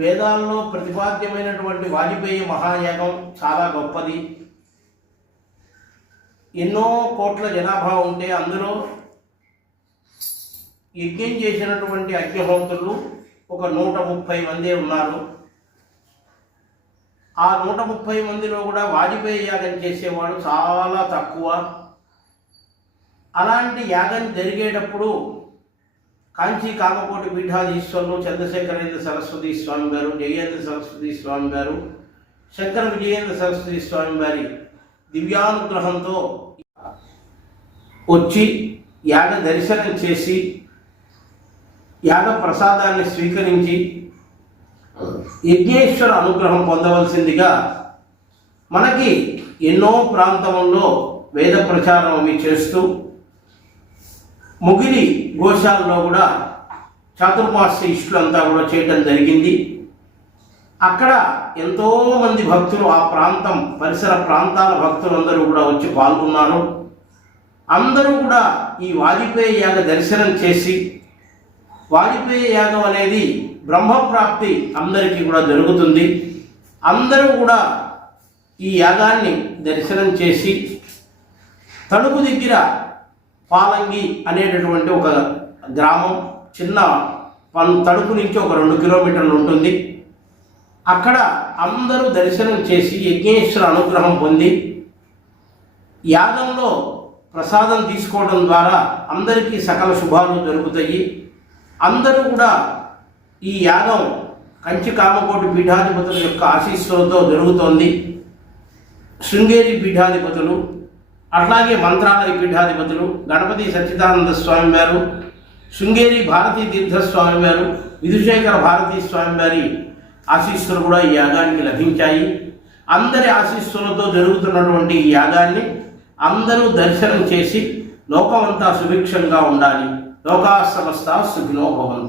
వేదాల్లో ప్రతిపాద్యమైనటువంటి వాజపేయి మహాయాగం చాలా గొప్పది. ఎన్నో కోట్ల జనాభా ఉంటే అందులో యజ్ఞం చేసినటువంటి అగ్నిహోత్రులు ఒక 130 మంది ఉన్నారు. ఆ 130 మందిలో కూడా వాజపేయి యాగం చేసేవాడు చాలా తక్కువ. అలాంటి యాగం జరిగేటప్పుడు కాంచీ కామకోటి పీఠాధీశ్వరులు చంద్రశేఖరేంద్ర సరస్వతి స్వామి గారు, జయేంద్ర సరస్వతి స్వామి గారు, శంకర విజయేంద్ర సరస్వతి స్వామి వారి దివ్యానుగ్రహంతో వచ్చి యాగ దర్శనం చేసి యాగ ప్రసాదాన్ని స్వీకరించి యజ్ఞేశ్వర అనుగ్రహం పొందవలసిందిగా మనకి ఎన్నో ప్రాంతంలో వేద ప్రచారం అవి చేస్తూ ముగిలి గోశాలలో కూడా చాతుర్మాస్య ఇష్టులంతా కూడా చేయటం జరిగింది. అక్కడ ఎంతోమంది భక్తులు, ఆ ప్రాంతం పరిసర ప్రాంతాల భక్తులందరూ కూడా వచ్చి పాల్గొన్నారు. అందరూ కూడా ఈ వాజపేయి యాగ దర్శనం చేసి, వాజపేయి యాగం అనేది బ్రహ్మప్రాప్తి అందరికీ కూడా జరుగుతుంది. అందరూ కూడా ఈ యాగాన్ని దర్శనం చేసి తణుకు దగ్గర పాలంగి అనేటటువంటి ఒక గ్రామం, చిన్న తణుకు నుంచి ఒక 2 కిలోమీటర్లు ఉంటుంది. అక్కడ అందరూ దర్శనం చేసి యజ్ఞేశ్వర అనుగ్రహం పొంది యాగంలో ప్రసాదం తీసుకోవడం ద్వారా అందరికీ సకల శుభాలు జరుగుతాయి. అందరూ కూడా ఈ యాగం కంచి కామకోటి పీఠాధిపతుల యొక్క ఆశీస్సులతో జరుగుతోంది. శృంగేరి పీఠాధిపతులు, అట్లాగే మంత్రాలయ పీఠాధిపతులు గణపతి సచ్చిదానంద స్వామి వారు, శృంగేరి భారతీ తీర్థస్వామి వారు, విధుశేఖర భారతీ స్వామి వారి ఆశీస్సులు కూడా ఈ యాగానికి లభించాయి. అందరి ఆశీస్సులతో జరుగుతున్నటువంటి ఈ యాగాన్ని అందరూ దర్శనం చేసి లోకమంతా సుభిక్షంగా ఉండాలి. లోకా సమస్తా సుఖినో భవంతు.